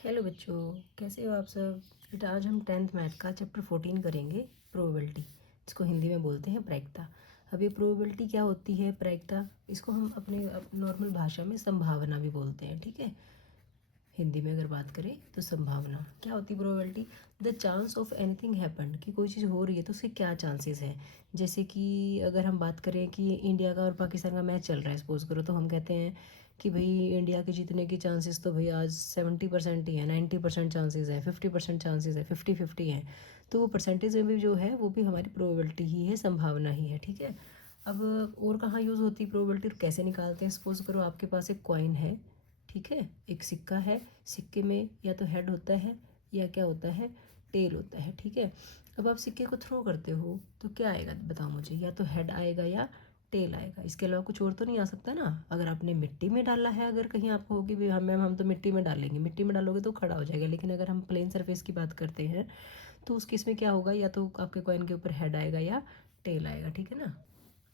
Hello बच्चों, कैसे हो आप सब। बेटा आज हम 10th मैथ का चैप्टर 14 करेंगे, प्रोबेबिलिटी, जिसको हिंदी में बोलते हैं प्रायिकता। अब ये प्रोबेबिलिटी क्या होती है, प्रायिकता, इसको हम अपने नॉर्मल भाषा में संभावना भी बोलते हैं। ठीक है, हिंदी में अगर बात करें तो संभावना क्या होती है probability. The chance of anything happen, कि कोई चीज़ हो रही है तो उसके क्या चांसेस हैं। जैसे कि अगर हम बात करें कि इंडिया का और पाकिस्तान का मैच चल रहा है, सपोज करो, तो हम कहते हैं कि भाई इंडिया के जीतने की चांसेस तो भाई आज 70% ही है, 90% चांसेस है, 50% चांसेस है, 50-50 है। तो वो परसेंटेज में भी जो है वो भी हमारी प्रोबेबिलिटी ही है, संभावना ही है। ठीक है, अब और कहाँ यूज़ होती है प्रोबेबिलिटी और कैसे निकालते हैं। सपोज करो आपके पास एक कॉइन है, ठीक है, एक सिक्का है, सिक्के में या तो हेड होता है या क्या होता है, टेल होता है। ठीक है, अब आप सिक्के को थ्रो करते हो तो क्या आएगा बताओ मुझे, या तो हेड आएगा या टेल आएगा, इसके अलावा कुछ और तो नहीं आ सकता ना। अगर आपने मिट्टी में डाला है, अगर कहीं आपको होगी भी हाँ मैम हम तो मिट्टी में डालेंगे, मिट्टी में डालोगे तो खड़ा हो जाएगा, लेकिन अगर हम प्लेन सरफेस की बात करते हैं तो उस केस में क्या होगा, या तो आपके कॉइन के ऊपर हेड आएगा या टेल आएगा। ठीक है ना,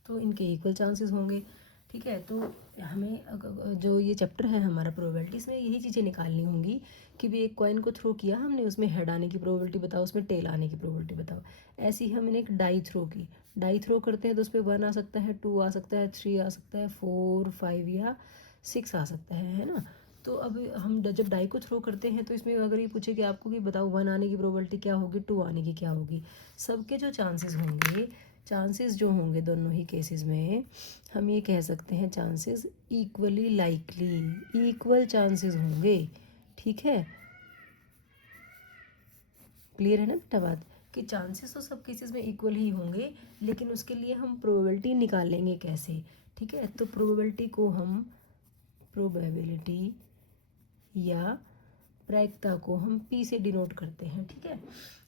तो इनके इक्वल चांसेस होंगे। ठीक है, तो हमें जो ये चैप्टर है हमारा प्रोबेबिलिटीज़ में यही चीज़ें निकालनी होंगी कि भी एक कॉइन को थ्रो किया हमने, उसमें हेड आने की प्रोबेबिलिटी बताओ, उसमें टेल आने की प्रोबेबिलिटी बताओ। ऐसे ही हमने एक डाई थ्रो की, डाई थ्रो करते हैं तो उसमें 1 आ सकता है, 2 आ सकता है, 3 आ सकता है, 4, 5 या 6 आ सकता है ना। तो अब हम जब डाई को थ्रो करते हैं तो इसमें अगर ये पूछे कि आपको कि बताओ 1 आने की प्रोबेबिलिटी क्या होगी, 2 आने की क्या होगी, सबके जो चांसेस होंगे, चांसेस जो होंगे दोनों ही केसेस में हम ये कह सकते हैं chances equally likely, equal chances होंगे। ठीक है, क्लियर है ना बेटा बात, कि चांसेस तो सब केसेस में इक्वल ही होंगे, लेकिन उसके लिए हम प्रोबेबिलिटी निकालेंगे कैसे। ठीक है, तो प्रोबेबिलिटी को हम, प्रोबेबिलिटी या प्रायिकता को हम पी से डिनोट करते हैं। ठीक है,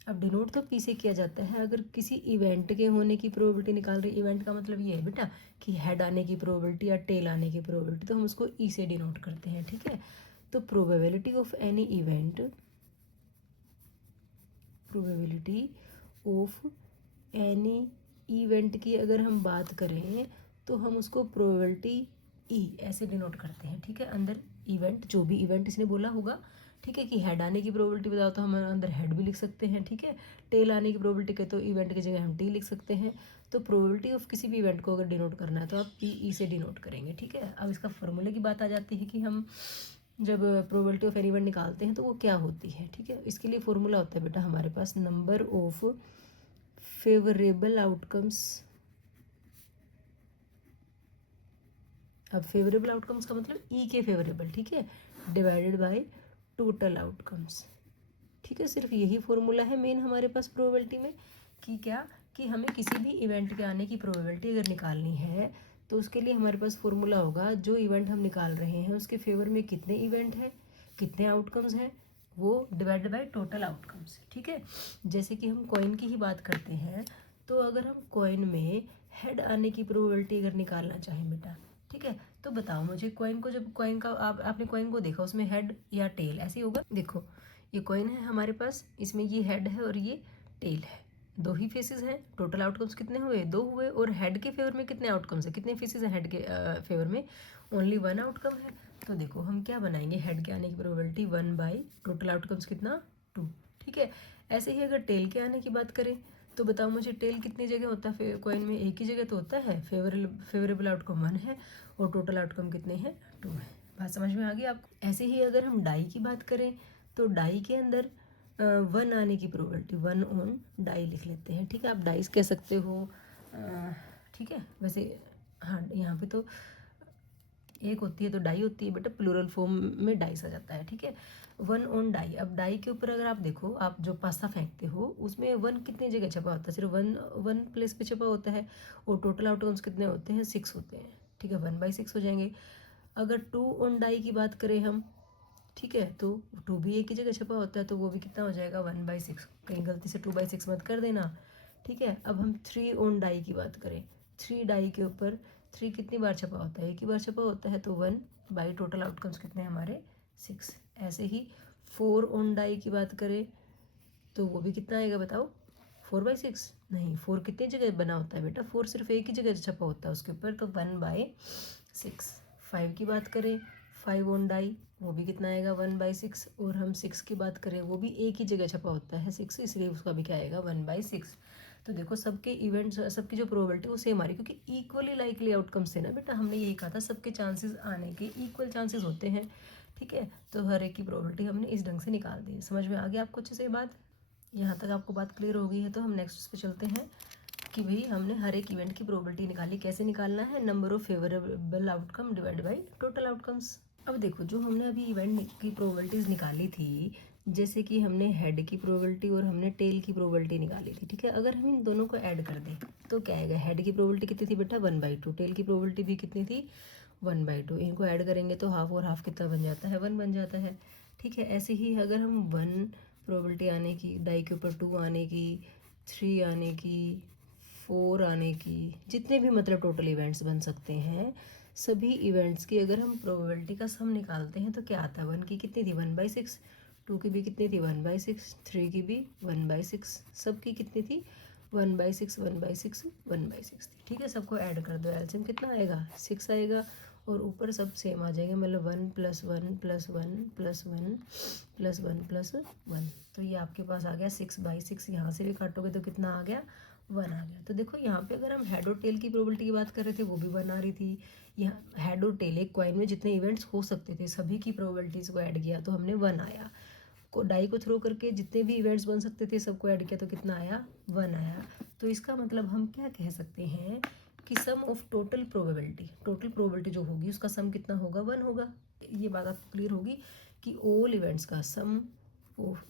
अब डिनोट तो पी से किया जाता है अगर किसी इवेंट के होने की प्रोबेबिलिटी निकाल रहे। इवेंट का मतलब ये है बेटा कि हेड आने की प्रोबेबिलिटी या टेल आने की प्रोबेबिलिटी, तो हम उसको ई से डिनोट करते हैं। ठीक है, तो probability of any event, probability of any event की अगर हम बात करें तो हम उसको प्रोबेबिलिटी ई ऐसे डिनोट करते हैं। ठीक है, अंदर इवेंट, जो भी इवेंट इसने बोला होगा, ठीक है, कि हेड आने की प्रोबेबिलिटी बताओ तो हम अंदर हेड भी लिख सकते हैं। ठीक है, टेल आने की प्रोबेबिलिटी के तो इवेंट की जगह हम टी लिख सकते हैं। तो प्रोबेबिलिटी ऑफ किसी भी इवेंट को अगर डिनोट करना है तो आप पी ई से डिनोट करेंगे। ठीक है, अब इसका फॉर्मूले की बात आ जाती है कि हम जब प्रोबेबिलिटी ऑफ एनी इवेंट निकालते हैं तो वो क्या होती है। ठीक है, इसके लिए फॉर्मूला होता है बेटा हमारे पास नंबर ऑफ फेवरेबल आउटकम्स। अब फेवरेबल आउटकम्स का मतलब ई के फेवरेबल, ठीक है, डिवाइडेड बाय टोटल आउटकम्स। ठीक है, सिर्फ यही फॉर्मूला है मेन हमारे पास प्रोबेबिलिटी में, कि क्या, कि हमें किसी भी इवेंट के आने की प्रोबेबिलिटी अगर निकालनी है तो उसके लिए हमारे पास फॉर्मूला होगा, जो इवेंट हम निकाल रहे हैं उसके फेवर में कितने इवेंट हैं, कितने आउटकम्स हैं, वो डिवाइडेड बाय टोटल आउटकम्स। ठीक है, जैसे कि हम कॉइन की ही बात करते हैं, तो अगर हम कॉइन में हेड आने की प्रोबेबिलिटी अगर निकालना चाहें बेटा, ठीक है, तो बताओ मुझे, कॉइन को जब कॉइन का आपने कॉइन को देखा, उसमें हेड या टेल ऐसे ही होगा। देखो ये कॉइन है हमारे पास, इसमें ये हेड है और ये टेल है, दो ही फेसेस हैं। टोटल आउटकम्स कितने हुए, 2 हुए, और हेड के फेवर में कितने आउटकम्स हैं, कितने फेसेस हैं हेड के फेवर में, ओनली 1 आउटकम है। तो देखो हम क्या बनाएंगे, हेड के आने की प्रोबेबिलिटी 1 बाई टोटल आउटकम्स कितना, 2। ठीक है, ऐसे ही अगर टेल के आने की बात करें तो बताओ मुझे, टेल कितनी जगह होता है कॉइन में, एक ही जगह तो होता है, फेवरेबल आउटकम 1 है और टोटल आउटकम कितने हैं, 2 है। बात समझ में आ गई आपको। ऐसे ही अगर हम डाई की बात करें तो डाई के अंदर 1 आने की प्रोबेबिलिटी, 1 ऑन डाई लिख लेते हैं। ठीक है, आप डाइस कह सकते हो। ठीक है, वैसे हाँ यहाँ पे तो एक होती है तो डाई होती है बेटा, प्लूरल फॉर्म में डाइस आ जाता है। ठीक है, 1 ऑन डाई। अब डाई के ऊपर अगर आप देखो, आप जो पास्ता फेंकते हो उसमें 1 कितनी जगह छपा होता है, सिर्फ 1 प्लेस पे छपा होता है, और टोटल आउटकम्स कितने होते हैं, 6 होते हैं। ठीक है, 1/6 हो जाएंगे। अगर 2 ऑन डाई की बात करें हम, ठीक है, तो 2 भी एक ही जगह छपा होता है, तो वो भी कितना हो जाएगा, 1/6। कहीं गलती से 2/6 मत कर देना। ठीक है, अब हम 3 ऑन डाई की बात करें, 3 डाई के ऊपर 3 कितनी बार छपा होता है, एक ही बार छपा होता है, तो 1 बाई टोटल आउटकम्स कितने हैं हमारे, 6। ऐसे ही 4 ऑन डाई की बात करें तो वो भी कितना आएगा बताओ, 4/6 नहीं, 4 कितनी जगह बना होता है बेटा, 4 सिर्फ एक ही जगह छपा होता है उसके ऊपर, तो 1/6। 5 की बात करें, 5 ऑन डाई, वो भी कितना आएगा 1/6। और हम 6 की बात करें, वो भी एक ही जगह छपा होता है 6, इसलिए उसका भी क्या आएगा 1/6। तो देखो सबके इवेंट्स, सबकी जो प्रोबेबिलिटी वो सेम आ रही है, क्योंकि इक्वली लाइकली आउटकम्स थे ना बेटा, हमने यही कहा था सबके चांसेस आने के इक्वल चांसेस होते हैं। ठीक है, तो हर एक की प्रोबेबिलिटी हमने इस ढंग से निकाल दी। समझ में आ गया आपको अच्छे से ये बात? यहाँ तक आपको बात क्लियर हो गई है तो हम नेक्स्ट पे चलते हैं कि भाई हमने हर एक इवेंट की प्रोबेबिलिटी निकाली। कैसे निकालना है? Number of favourable outcome divide by total outcomes. अब देखो जो हमने अभी इवेंट की प्रोबेबिलिटीज़ निकाली थी, जैसे कि हमने हेड की प्रोबेबिलिटी और हमने टेल की प्रोबेबिलिटी निकाली थी। ठीक है, अगर हम इन दोनों को ऐड कर दें तो क्या आएगा? हेड की प्रोबेबिलिटी कितनी थी बेटा? 1/2। टेल की प्रोबेबिलिटी भी कितनी थी? 1/2। इनको ऐड करेंगे तो हाफ और हाफ कितना बन जाता है? 1 बन जाता है। ठीक है, ऐसे ही अगर हम 1 प्रोबेबिलिटी आने की, डाई के ऊपर 2 आने की, 3 आने की, 4 आने की, जितने भी मतलब टोटल इवेंट्स बन सकते हैं, सभी इवेंट्स की अगर हम प्रोबेबिलिटी का सम निकालते हैं तो क्या आता है? 1 की कितनी थी? 1/6। 2 की भी कितनी थी? 1/6। 3 की भी 1/6। सब की कितनी थी? 1/6, 1/6, 1/6 थी। ठीक है, सबको ऐड कर दो, एलसीएम कितना आएगा? 6 आएगा। और ऊपर सब सेम आ जाएंगे, मतलब 1 + 1 + 1 + 1 + 1 + 1। तो ये आपके पास आ गया 6/6। यहाँ से भी काटोगे तो कितना आ गया? 1 आ गया। तो देखो यहाँ पे अगर हम हेड और टेल की प्रोबेबिलिटी की बात कर रहे थे, वो भी 1 आ रही थी। यहाँ हेड और टेल, एक कॉइन में जितने इवेंट्स हो सकते थे सभी की प्रोबेबिलिटीज़ को ऐड किया तो हमने 1 आया। को डाई को थ्रो करके जितने भी इवेंट्स बन सकते थे सबको ऐड किया तो कितना आया? 1 आया। तो इसका मतलब हम क्या कह सकते हैं कि सम ऑफ टोटल प्रोबेबिलिटी जो होगी उसका सम कितना होगा? 1 होगा। ये बात आपको क्लियर होगी कि ऑल इवेंट्स का सम ऑफ,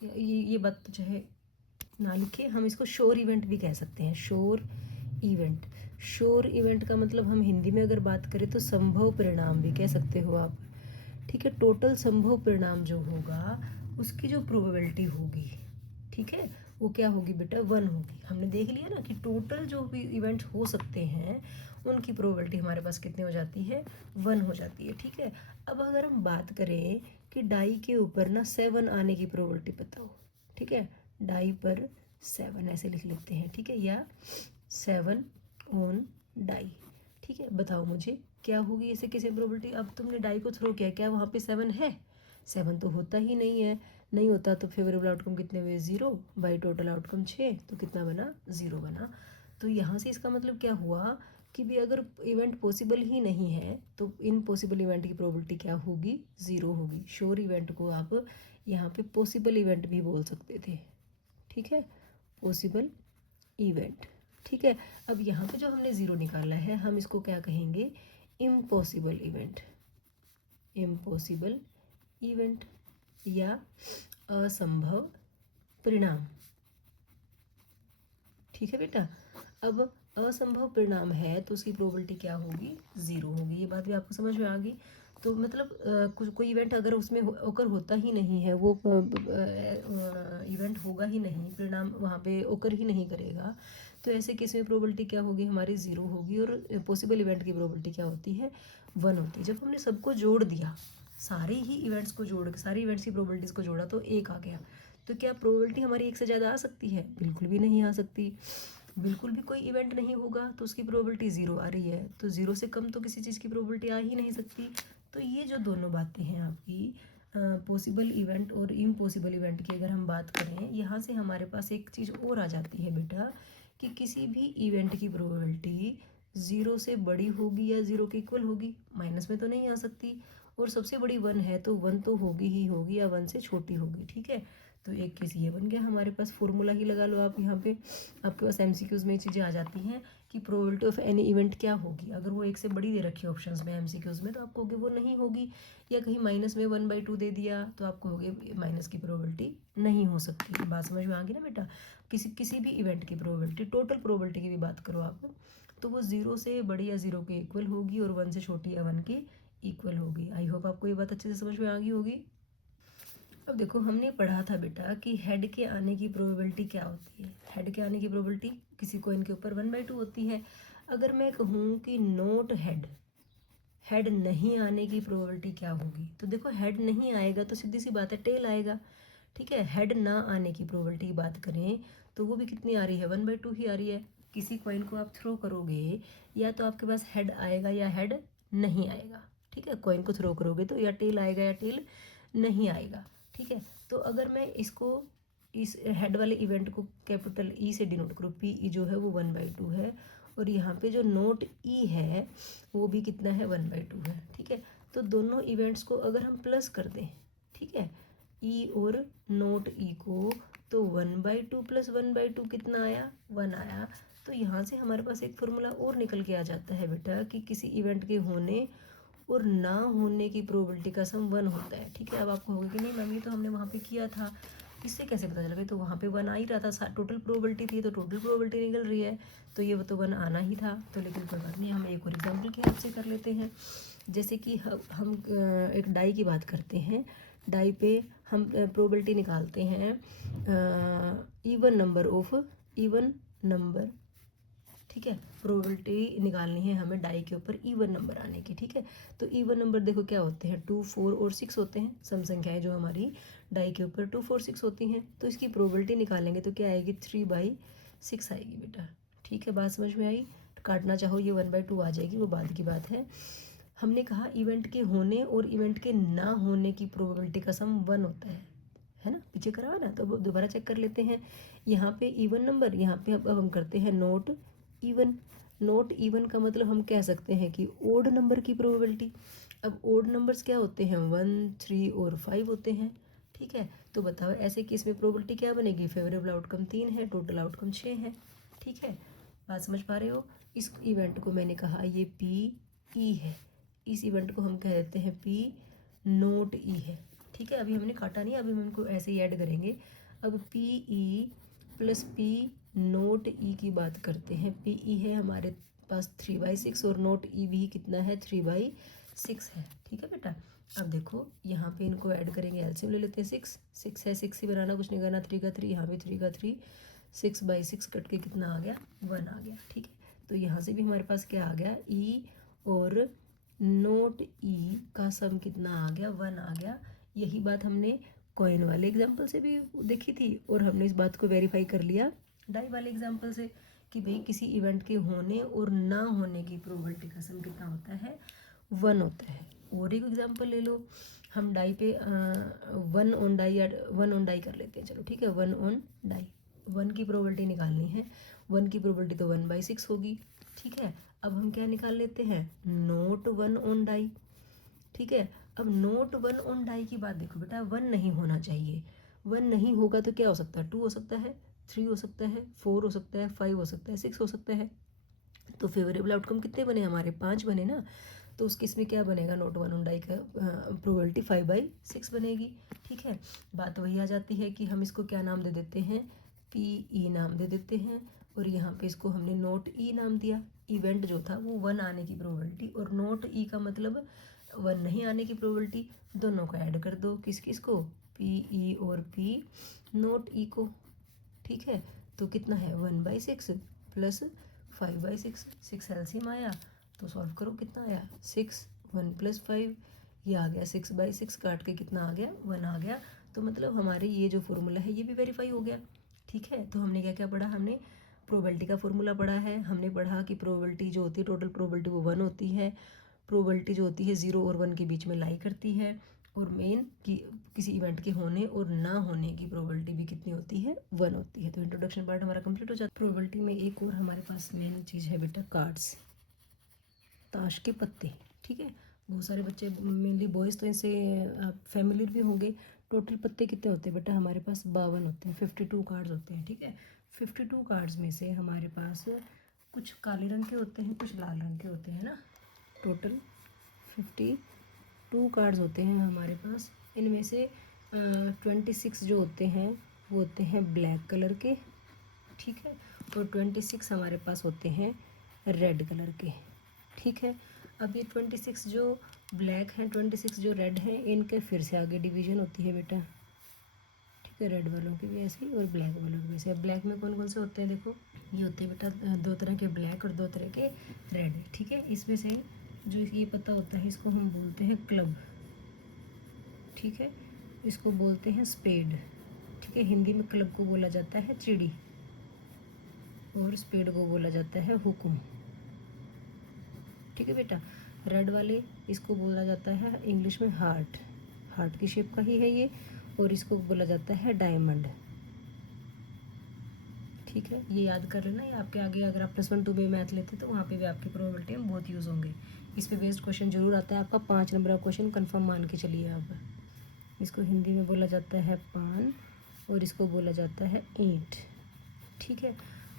ये बात तो चाहे ना लिखे, हम इसको श्योर इवेंट भी कह सकते हैं। श्योर इवेंट, श्योर इवेंट का मतलब हम हिंदी में अगर बात करें तो संभव परिणाम भी कह सकते हो आप। ठीक है, टोटल संभव परिणाम जो होगा उसकी जो प्रोबेबिलिटी होगी, ठीक है, वो क्या होगी बेटा? 1 होगी। हमने देख लिया ना कि टोटल जो भी इवेंट्स हो सकते हैं उनकी प्रोबेबिलिटी हमारे पास कितनी हो जाती है? 1 हो जाती है। ठीक है, अब अगर हम बात करें कि डाई के ऊपर ना 7 आने की प्रोबेबिलिटी बताओ। ठीक है, डाई पर 7 ऐसे लिख लेते हैं। ठीक है, या 7 ऑन डाई। ठीक है, बताओ मुझे क्या होगी ऐसे किसी प्रोबेबिलिटी? अब तुमने डाई को थ्रो किया, क्या वहाँ पे 7 है? 7 तो होता ही नहीं है। नहीं होता तो फेवरेबल आउटकम कितने हुए? 0 बाई टोटल आउटकम 6, तो कितना बना? 0 बना। तो यहाँ से इसका मतलब क्या हुआ कि भी अगर इवेंट पॉसिबल ही नहीं है तो इनपॉसिबल इवेंट की प्रोबेबिलिटी क्या होगी? 0 होगी। श्योर इवेंट को आप यहाँ पे पॉसिबल इवेंट भी बोल सकते थे। ठीक है, पॉसिबल इवेंट। ठीक है, अब यहाँ पे जो हमने 0 निकाला है हम इसको क्या कहेंगे? Impossible event. इम्पॉसिबल इवेंट या असंभव परिणाम। ठीक है बेटा, अब असंभव परिणाम है तो उसकी प्रोबेबिलिटी क्या होगी? 0 होगी। ये बात भी आपको समझ में आ गई। तो मतलब कुछ कोई इवेंट अगर उसमें ओकर होता ही नहीं है, वो इवेंट होगा ही नहीं, परिणाम वहाँ पे ओकर ही नहीं करेगा, तो ऐसे केस में प्रोबेबिलिटी क्या होगी? हमारी 0 होगी। और पॉसिबल इवेंट की प्रोबेबिलिटी क्या होती है? 1 होती है। जब हमने सबको जोड़ दिया, सारे ही इवेंट्स को जोड़ के, सारी इवेंट्स की प्रोबेबिलिटीज़ को जोड़ा तो 1 आ गया। तो क्या प्रोबेबिलिटी हमारी 1 से ज़्यादा आ सकती है? बिल्कुल भी नहीं आ सकती। बिल्कुल भी कोई इवेंट नहीं होगा तो उसकी प्रोबेबिलिटी 0 आ रही है, तो 0 से कम तो किसी चीज़ की प्रोबेबिलिटी आ ही नहीं सकती। तो ये जो दोनों बातें हैं आपकी, पॉसिबल इवेंट और इम्पॉसिबल इवेंट की अगर हम बात करें, यहाँ से हमारे पास एक चीज़ और आ जाती है बेटा कि किसी भी इवेंट की प्रोबेबिलिटी 0 से बड़ी होगी या 0 के इक्वल होगी, माइनस में तो नहीं आ सकती। और सबसे बड़ी 1 है तो 1 तो होगी ही होगी, या 1 से छोटी होगी। ठीक है, तो एक केस ये बन गया हमारे पास। फॉर्मूला ही लगा लो आप। यहाँ पे आपके पास एमसीक्यूज में चीज़ें आ जाती हैं कि प्रोबेबिलिटी ऑफ एनी इवेंट क्या होगी। अगर वो 1 से बड़ी दे रखी है ऑप्शंस में एमसीक्यूज में तो आपको होगी वो नहीं होगी, या कहीं माइनस में 1/2 दे दिया तो आपको होगी माइनस की प्रोबेबिलिटी नहीं हो सकती। बात समझ में आ गई ना बेटा? किसी भी इवेंट की प्रोबेबिलिटी, टोटल प्रोबेबिलिटी की भी बात करो आप, तो वो 0 से बड़ी या 0 के इक्वल होगी और 1 से छोटी या 1 के इक्वल होगी। आई होप आपको ये बात अच्छे से समझ में आ गई होगी। अब देखो हमने पढ़ा था बेटा कि हेड के आने की प्रोबेबिलिटी क्या होती है। हेड के आने की प्रोबेबिलिटी किसी कॉइन के ऊपर 1/2 होती है। अगर मैं कहूँ कि नोट हेड, हेड नहीं आने की प्रोबेबिलिटी क्या होगी, तो देखो हेड नहीं आएगा तो सीधी सी बात है टेल आएगा। ठीक है, हेड ना आने की प्रोबेबिलिटी की बात करें तो वो भी कितनी आ रही है? 1/2 ही आ रही है। किसी कॉइन को आप थ्रो करोगे या तो आपके पास हेड आएगा या हेड नहीं आएगा। ठीक है। कॉइन को थ्रो करोगे तो या टेल आएगा या टेल नहीं आएगा, ठीक है। तो अगर मैं इसको इस हेड वाले इवेंट को कैपिटल ई से डिनोट करूँ, पी ई जो है वो 1/2 है, और यहाँ पे जो नोट ई है वो भी कितना है 1/2 है, ठीक है। तो दोनों इवेंट्स को अगर हम प्लस कर दें, ठीक है, ई और नोट ई को, तो 1/2 + 1/2 कितना आया 1 आया। तो यहाँ से हमारे पास एक फॉर्मूला और निकल के आ जाता है बेटा कि किसी इवेंट के होने और ना होने की प्रोबेबिलिटी का सम 1 होता है, ठीक है। अब आपको होगा कि नहीं मैम ये तो हमने वहाँ पे किया था, इससे कैसे पता चल गया, तो वहाँ पे 1 आ ही रहा था, टोटल प्रोबेबिलिटी थी तो टोटल प्रोबेबिलिटी निकल रही है, तो ये तो 1 आना ही था। तो लेकिन कोई बात नहीं, हम एक और एग्जाम्पल की हेल्प से कर लेते हैं। जैसे कि हम एक डाई की बात करते हैं, डाई पे हम प्रोबेबिलिटी निकालते हैं इवन नंबर, ठीक है। प्रोबेबिलिटी निकालनी है हमें डाई के ऊपर इवन नंबर आने की, ठीक है। तो इवन नंबर देखो क्या होते हैं, 2, 4 और 6 होते हैं, सम संख्याएं जो हमारी डाई के ऊपर 2, 4, 6 होती हैं। तो इसकी प्रोबेबिलिटी निकालेंगे तो क्या आएगी 3/6 आएगी बेटा, ठीक है। बात समझ में आई। काटना चाहो ये 1/2 आ जाएगी, वो बाद की बात है। हमने कहा इवेंट के होने और इवेंट के ना होने की प्रोबेबिलिटी का सम 1 होता है ना, पीछे करा ना, तो दोबारा चेक कर लेते हैं। यहाँ पे इवन नंबर, यहाँ पे अब हम करते हैं नोट इवन का मतलब हम कह सकते हैं कि ओड नंबर की प्रोबेबिलिटी। अब ओड नंबर्स क्या होते हैं 1, 3 और 5 होते हैं, ठीक है। तो बताओ ऐसे केस में प्रोबेबिलिटी क्या बनेगी, फेवरेबल आउटकम 3 है, टोटल आउटकम 6 है, ठीक है। बात समझ पा रहे हो। इस इवेंट को मैंने कहा ये पी ई है, इस इवेंट को हम कह देते हैं पी नोट ई है, ठीक है। अभी हमने काटा नहीं, अभी हम इनको ऐसे ही ऐड करेंगे। अब P E plus P not E की बात करते हैं। पी ई है हमारे पास 3/6 और नोट ई भी कितना है 3/6 है, ठीक है बेटा। अब देखो यहाँ पे इनको ऐड करेंगे, एलसीएम ले लेते हैं, 6 है, 6 ही बनाना, कुछ नहीं करना, 3 का 3, यहाँ भी 3 का 3, 6/6 कट के कितना आ गया 1 आ गया, ठीक है। तो यहाँ से भी हमारे पास क्या आ गया ई और नोट ई का सम कितना आ गया 1 आ गया। यही बात हमने कॉइन वाले एग्जाम्पल से भी देखी थी और हमने इस बात को वेरीफाई कर लिया डाई वाले एग्जाम्पल से कि भाई किसी इवेंट के होने और ना होने की प्रोबेबिलिटी का सम कितना होता है 1 होता है। और एक एग्जाम्पल ले लो, हम डाई पे 1 ऑन डाई कर लेते हैं, चलो ठीक है। 1 ऑन डाई, 1 की प्रोबेबिलिटी निकालनी है, 1 की प्रोबेबिलिटी तो 1/6 होगी, ठीक है। अब हम क्या निकाल लेते हैं नोट 1 ऑन डाई, ठीक है। अब नोट 1 ऑन डाई की बात देखो बेटा, 1 नहीं होना चाहिए, 1 नहीं होगा तो क्या हो सकता है 2 हो सकता है, 3 हो सकता है, 4 हो सकता है, 5 हो सकता है, 6 हो सकता है। तो फेवरेबल आउटकम कितने बने हमारे 5 बने ना, तो उस केस में क्या बनेगा नोट 1 ऑन डाई का प्रोबेबिलिटी 5/6 बनेगी, ठीक है। बात वही आ जाती है कि हम इसको क्या नाम दे देते हैं पी ई नाम दे देते हैं, और यहाँ पे इसको हमने नोट ई नाम दिया। इवेंट जो था वो 1 आने की प्रोबेबिलिटी और नोट ई का मतलब 1 नहीं आने की प्रोबेबिलिटी, दोनों को ऐड कर दो, किस किस को पी ई और पी नोट ई को, ठीक है। तो कितना है 1/6 प्लस 5/6, 6 एलसीएम आया तो सॉल्व करो कितना आया 6, 1 + 5 ये आ गया 6/6, काट के कितना आ गया 1 आ गया। तो मतलब हमारे ये जो फॉर्मूला है ये भी वेरीफाई हो गया, ठीक है। तो हमने क्या क्या पढ़ा, हमने प्रोबेबिलिटी का फॉर्मूला पढ़ा है, हमने पढ़ा कि प्रोबेबिलिटी जो होती है टोटल प्रोबेबिलिटी वो 1 होती है, प्रोबेबिलिटी जो होती है 0 और 1 के बीच में लाई करती है, और मेन कि किसी इवेंट के होने और ना होने की प्रोबेबिलिटी भी कितनी होती है 1 होती है। तो इंट्रोडक्शन पार्ट हमारा कंप्लीट हो जाता है। प्रोबेबिलिटी में एक और हमारे पास मेन चीज़ है बेटा कार्ड्स, ताश के पत्ते, ठीक है। बहुत सारे बच्चे मेनली बॉयज़ तो इनसे फैमिलियर भी होंगे। टोटल पत्ते कितने होते हैं बेटा हमारे पास 52 होते हैं, 52 कार्ड्स होते हैं, ठीक है। 52 कार्ड्स में से हमारे पास कुछ काले रंग के होते हैं, कुछ लाल रंग के होते हैं ना। टोटल 52 कार्ड्स होते हैं हमारे पास, इनमें से 26 जो होते हैं वो होते हैं ब्लैक कलर के, ठीक है, और 26 हमारे पास होते हैं रेड कलर के, ठीक है। अब ये 26 जो ब्लैक हैं 26 जो रेड हैं इनके फिर से आगे डिवीज़न होती है बेटा, ठीक है। रेड वालों की भी ऐसे ही और ब्लैक वालों की भी ऐसे। ब्लैक में कौन कौन से होते हैं देखो, ये होते हैं बेटा 2 तरह के ब्लैक और 2 तरह के रेड, ठीक है। इसमें से जो ये पता होता है इसको हम बोलते हैं क्लब, ठीक है, इसको बोलते हैं स्पेड, ठीक है। हिंदी में क्लब को बोला जाता है चिड़ी और स्पेड को बोला जाता है हुकुम, ठीक है बेटा। रेड वाले इसको बोला जाता है इंग्लिश में हार्ट, हार्ट की शेप का ही है ये, और इसको बोला जाता है डायमंड। ठीक है, ये याद कर लेना, ये आपके आगे अगर आप +1 2 में मैथ लेते तो वहाँ पे भी आपकी प्रोबेबिलिटी में बहुत यूज़ होंगे। इस पे बेस्ड क्वेश्चन जरूर आता है आपका, 5 नंबर का क्वेश्चन कंफर्म मान के चलिए आप। इसको हिंदी में बोला जाता है पान और इसको बोला जाता है ईंट। ठीक है,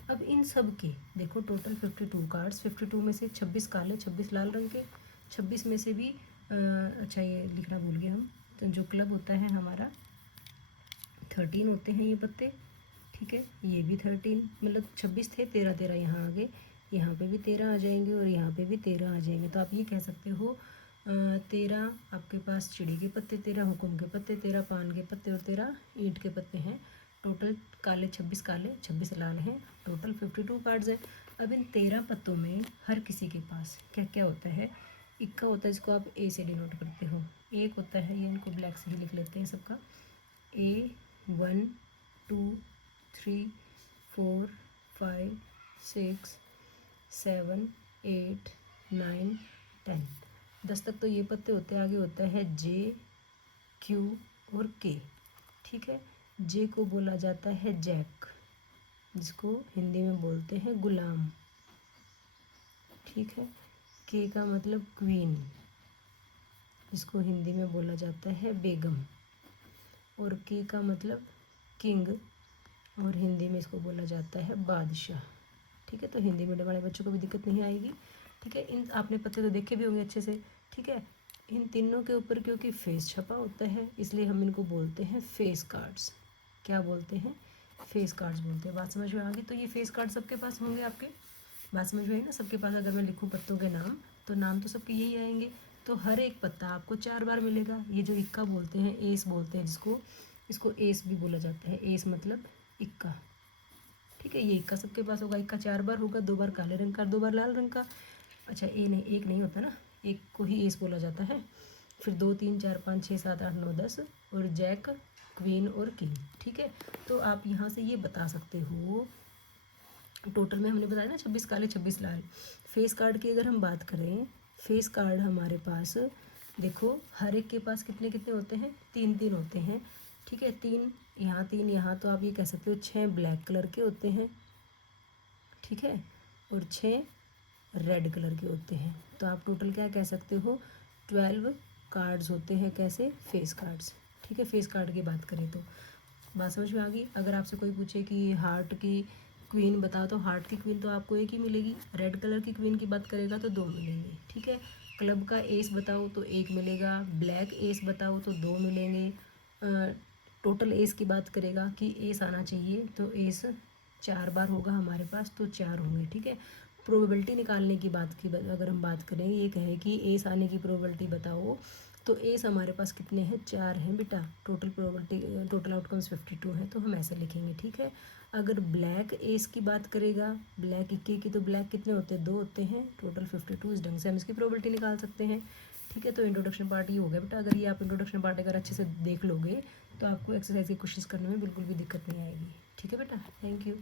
अब इन सब के देखो टोटल 52 कार्ड्स, 52 में से 26 काले, 26 लाल रंग के, 26 में से भी अच्छा ये लिखना भूल गए हम, तो जो क्लब होता है हमारा 13 होते हैं ये पत्ते। ठीक है, ये भी 13, मतलब 26 थे, 13 13 यहाँ आ गए, यहाँ पे भी 13 आ जाएंगे और यहाँ पे भी 13 आ जाएंगे। तो आप ये कह सकते हो 13 आपके पास चिड़ी के पत्ते, 13 हुकुम के पत्ते, 13 पान के पत्ते और 13 ईंट के पत्ते हैं। टोटल काले 26 लाल हैं, टोटल 52 कार्ड्स हैं। अब इन 13 पत्तों में हर किसी के पास क्या क्या होता है, इक्का होता है जिसको आप ए से डिनोट करते हो, एक होता है, ये इनको ब्लैक से ही लिख लेते हैं सबका, A 1 2 3 4 5 6 7 8 9 10, 10 तक तो ये पत्ते होते हैं। आगे होता है J Q और K। ठीक है, J को बोला जाता है जैक, जिसको हिंदी में बोलते हैं गुलाम। ठीक है, K का मतलब क्वीन, जिसको हिंदी में बोला जाता है बेगम, और K का मतलब किंग, और हिंदी में इसको बोला जाता है बादशाह। ठीक है, तो हिंदी मीडियम वाले बच्चों को भी दिक्कत नहीं आएगी। ठीक है, इन आपने पत्ते तो देखे भी होंगे अच्छे से। ठीक है, इन तीनों के ऊपर क्योंकि फेस छपा होता है इसलिए हम इनको बोलते हैं फेस कार्ड्स। क्या बोलते हैं, फेस कार्ड्स बोलते हैं। बात समझ में आ गई? तो ये फेस कार्ड सबके पास होंगे आपके, बात समझ में आई ना? सबके पास अगर मैं लिखूँ पत्तों के नाम तो नाम तो सबके यही आएंगे। तो हर एक पत्ता आपको 4 बार मिलेगा। ये जो इक्का बोलते हैं, एस बोलते हैं जिसको, इसको एस भी बोला जाता है। एस मतलब इक्का। ठीक है, ये इक्का सबके पास होगा, इक्का 4 बार होगा, 2 बार काले रंग का, 2 बार लाल रंग का। अच्छा ए नहीं, एक नहीं होता ना, एक को ही एस बोला जाता है। फिर 2 3 4 5 6 7 8 9 10 और जैक, क्वीन और किंग। ठीक है, तो आप यहाँ से ये बता सकते हो, टोटल में हमने बताया ना 26 काले 26 लाल। फेस कार्ड की अगर हम बात करें, फेस कार्ड हमारे पास देखो हर एक के पास कितने कितने होते हैं, 3 3 होते हैं। ठीक है, 3 यहाँ, तो आप ये कह सकते हो 6 ब्लैक कलर के होते हैं। ठीक है, और 6 रेड कलर के होते हैं। तो आप टोटल क्या कह सकते हो, 12 कार्ड्स होते हैं। कैसे, फेस कार्ड्स। ठीक है, फेस कार्ड की बात करें तो बात समझ में आ गई। अगर आपसे कोई पूछे कि हार्ट की क्वीन बताओ, तो हार्ट की क्वीन तो आपको एक ही मिलेगी। रेड कलर की क्वीन की बात करेगा तो 2 मिलेंगे। ठीक है, क्लब का एस बताओ तो 1 मिलेगा, ब्लैक एस बताओ तो 2 मिलेंगे। टोटल एस की बात करेगा कि एस आना चाहिए तो एस 4 बार होगा हमारे पास, तो 4 होंगे। ठीक है, प्रोबेबिलिटी निकालने की बात की अगर हम बात करें, ये कहे कि एस आने की प्रोबेबिलिटी बताओ, तो एस हमारे पास कितने हैं, 4 हैं बेटा। टोटल प्रोबेबिलिटी, टोटल आउटकम्स 52 है, तो हम ऐसे लिखेंगे। ठीक है, अगर ब्लैक एस की बात करेगा, ब्लैक इक्के की, तो ब्लैक कितने होते हैं, 2 होते हैं। टोटल 52, इस ढंग से हम इसकी प्रोबेबिलिटी निकाल सकते हैं। ठीक है, तो इंट्रोडक्शन पार्ट ये हो गया बेटा। अगर ये आप इंट्रोडक्शन पार्ट अगर अच्छे से देख लोगे तो आपको एक्सरसाइज की कोशिश करने में बिल्कुल भी दिक्कत नहीं आएगी। ठीक है बेटा, थैंक यू।